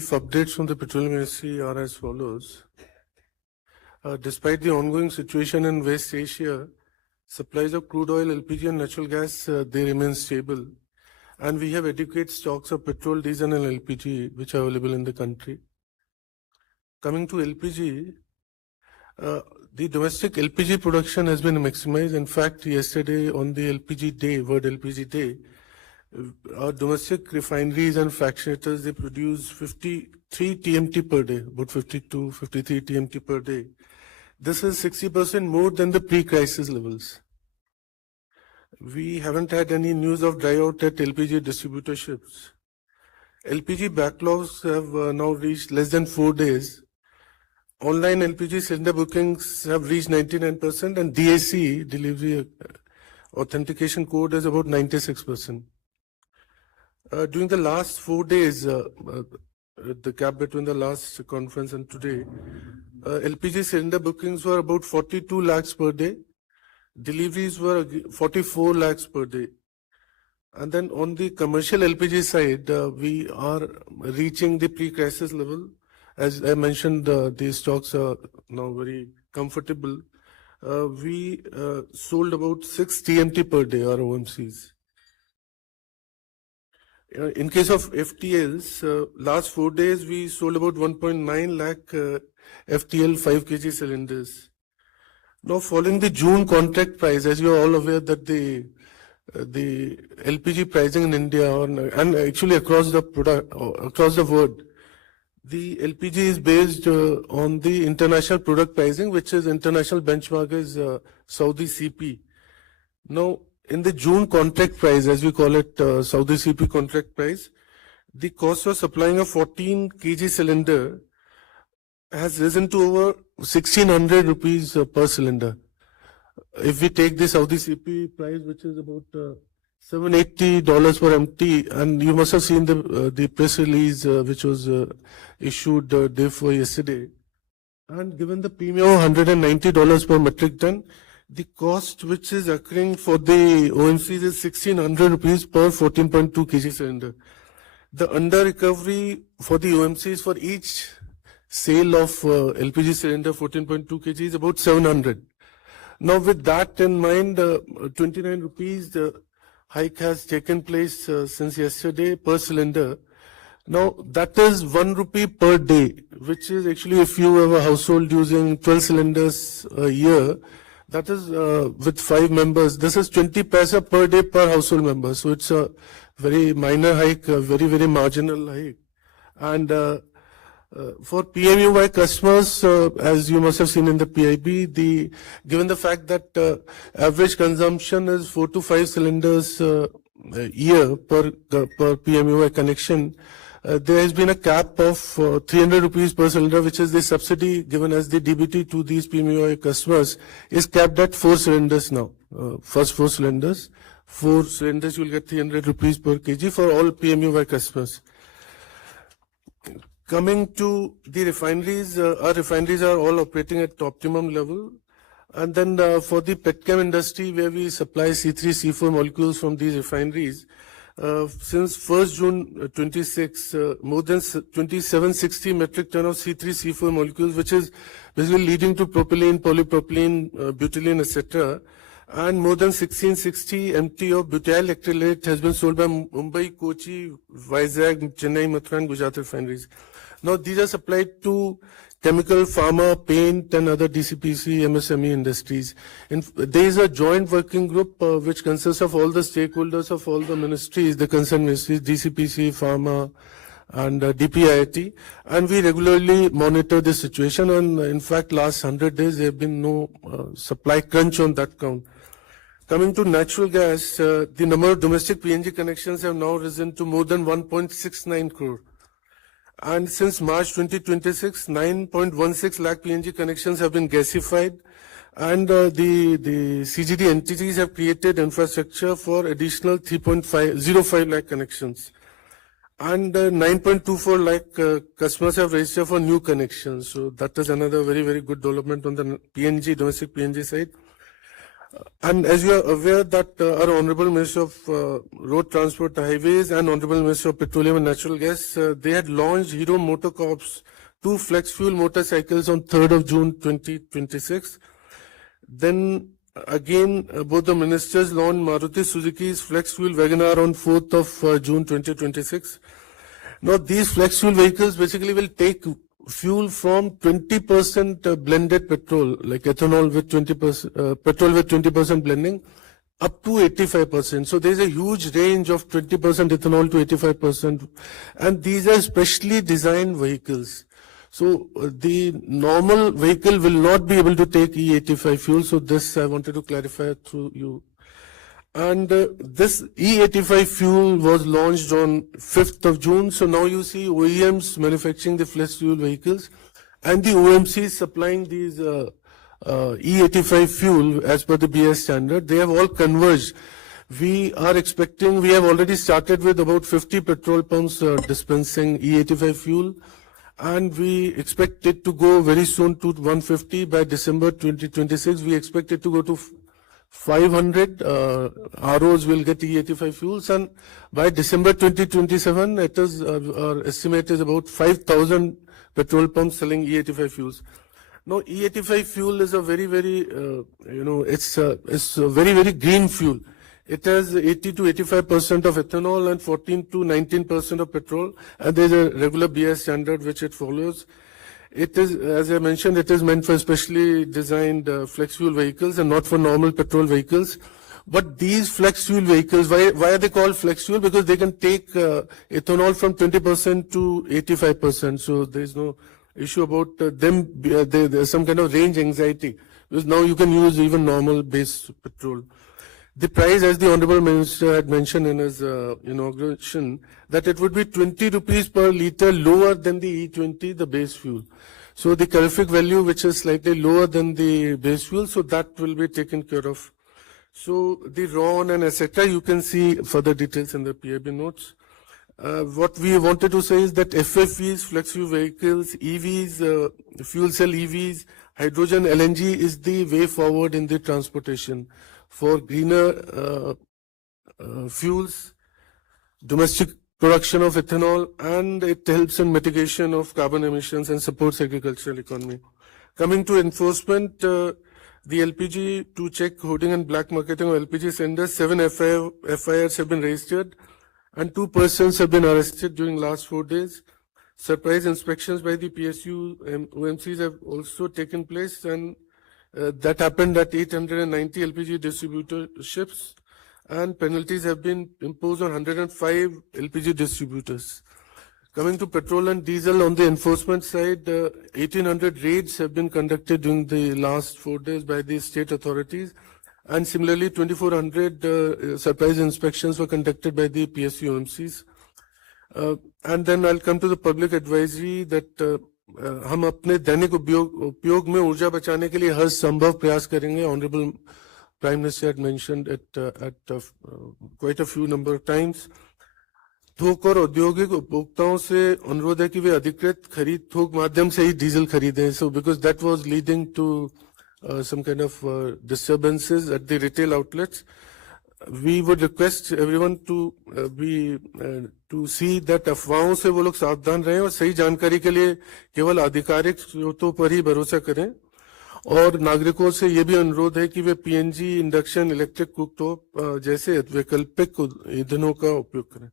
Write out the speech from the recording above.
brief updates from the Petroleum Ministry are as follows. Despite the ongoing situation in West Asia, supplies of crude oil, LPG and natural gas, they remain stable. And we have adequate stocks of petrol, diesel and LPG which are available in the country. Coming to LPG, the domestic LPG production has been maximized. In fact, yesterday on the LPG day, World LPG Day, our domestic refineries and fractionators, they produce 53 TMT per day, about 52, 53 TMT per day. This is 60% more than the pre-crisis levels. We haven't had any news of dry out at LPG distributorships. LPG backlogs have now reached less than 4 days. Online LPG cylinder bookings have reached 99% and DAC, delivery authentication code, is about 96%. During the last 4 days, the gap between the last conference and today, LPG cylinder bookings were about 42 lakhs per day. Deliveries were 44 lakhs per day. And then on the commercial LPG side, we are reaching the pre-crisis level. As I mentioned, the stocks are now very comfortable. We sold about 6 TMT per day, our OMCs. In case of FTLs, last 4 days we sold about 1.9 lakh FTL 5 kg cylinders. Now, following the June contract price, as you are all aware that the LPG pricing in India and actually across the world, the LPG is based on the international product pricing, which is international benchmark is Saudi CP. Now, in the June contract price, as we call it, Saudi CP contract price, the cost of supplying a 14 kg cylinder has risen to over 1600 rupees per cylinder. If we take the Saudi CP price, which is about $780 per MT, and you must have seen the press release which was issued day before yesterday, and given the premium of $190 per metric ton, the cost which is occurring for the OMCs is 1600 rupees per 14.2 kg cylinder. The under recovery for the OMCs for each sale of LPG cylinder 14.2 kg is about 700. Now with that in mind, 29 rupees the hike has taken place since yesterday per cylinder. Now that is 1 rupee per day, which is actually, if you have a household using 12 cylinders a year, that is with 5 members, this is 20 paisa per day per household member. So it's a very minor hike, a very, very marginal hike. And for PMUY customers, as you must have seen in the PIB, given the fact that average consumption is 4 to 5 cylinders a year per PMUY connection, there has been a cap of 300 rupees per cylinder, which is the subsidy given as the DBT to these PMUY customers, is capped at 4 cylinders now. First 4 cylinders. 4 cylinders you will get 300 rupees per kg for all PMUY customers. Coming to the refineries, our refineries are all operating at optimum level. And then for the petchem industry, where we supply C3, C4 molecules from these refineries, since 1st June 26, more than 2760 metric ton of C3, C4 molecules, which is basically leading to propylene, polypropylene, butylene, etc. And more than 1660 MT of butyl acrylate has been sold by Mumbai, Kochi, Vizag, Chennai, Mathura and Gujarat refineries. Now these are supplied to chemical, pharma, paint and other DCPC, MSME industries. There is a joint working group which consists of all the stakeholders of all the ministries, the concerned ministries, DCPC, pharma and DPIIT, and we regularly monitor the situation, and in fact last 100 days there have been no supply crunch on that count. Coming to natural gas, the number of domestic PNG connections have now risen to more than 1.69 crore. And since March 2026, 9.16 lakh PNG connections have been gasified, and the CGD entities have created infrastructure for additional 3.05 lakh connections. And 9.24 lakh customers have registered for new connections. So that is another very, very good development on the PNG, domestic PNG side. And as you are aware that our Honorable Minister of Road Transport Highways and Honorable Minister of Petroleum and Natural Gas, they had launched Hero Motocorp's 2 flex fuel motorcycles on 3rd of June 2026. Then again, both the ministers launched Maruti Suzuki's flex fuel WagonR on 4th of June 2026. Now, these flex fuel vehicles basically will take fuel from 20% blended petrol, like ethanol with 20%, petrol with 20% blending, up to 85%. So there is a huge range of 20% ethanol to 85%. And these are specially designed vehicles. So the normal vehicle will not be able to take E85 fuel. So this I wanted to clarify through you. And this E85 fuel was launched on 5th of June. So now you see OEMs manufacturing the flex fuel vehicles and the OMCs supplying these E85 fuel as per the BS standard. They have all converged. We are expecting, we have already started with about 50 petrol pumps dispensing E85 fuel. And we expect it to go very soon to 150 by December 2026. We expect it to go to 500 ROs will get E85 fuels, and by December 2027, it is our estimate is about 5,000 petrol pumps selling E85 fuels. Now, E85 fuel is a very, very it's a very, very green fuel. It has 80 to 85% of ethanol and 14 to 19% of petrol, and there is a regular BS standard which it follows. It is, as I mentioned, it is meant for specially designed flex fuel vehicles and not for normal petrol vehicles. But these flex fuel vehicles, why are they called flex fuel? Because they can take ethanol from 20% to 85%. So there is no issue about them. There's some kind of range anxiety. Because now you can use even normal base petrol. The price, as the Honorable Minister had mentioned in his inauguration, that it would be 20 rupees per litre lower than the E20, the base fuel. So the calorific value, which is slightly lower than the base fuel, so that will be taken care of. So the RON and etc., you can see further details in the PIB notes. What we wanted to say is that FFVs, flex fuel vehicles, EVs, fuel cell EVs, hydrogen LNG is the way forward in the transportation for greener fuels, domestic production of ethanol, and it helps in mitigation of carbon emissions and supports agricultural economy. Coming to enforcement, the LPG to check hoarding and black marketing of LPG cylinders, 7 FIRs have been registered and 2 persons have been arrested during last 4 days. Surprise inspections by the PSU OMCs have also taken place, and that happened at 890 LPG distributorships, and penalties have been imposed on 105 LPG distributors. Coming to petrol and diesel, on the enforcement side, 1800 raids have been conducted during the last 4 days by the state authorities, and similarly 2400 surprise inspections were conducted by the PSU OMCs. And then I'll come to the public advisory that हम अपने दैनिक उपयोग में ऊर्जा बचाने के लिए हर संभव प्रयास करेंगे. Honorable Prime Minister had mentioned it at quite a few number of times. थोक और औद्योगिक उपभोक्ताओं से अनुरोध है कि वे अधिकृत खरीद थोक माध्यम से ही डीजल खरीदें. So because that was leading to some kind of disturbances at the retail outlets, we would request everyone to to see that अफवाहों से वो लोग सावधान रहें और सही जानकारी के लिए केवल आधिकारिक स्रोतों पर ही भरोसा करें. और नागरिकों से ये भी अनुरोध है कि वे पीएनजी, इंडक्शन, इलेक्ट्रिक कुकटॉप जैसे वैकल्पिक ईंधनों का उपयोग करें.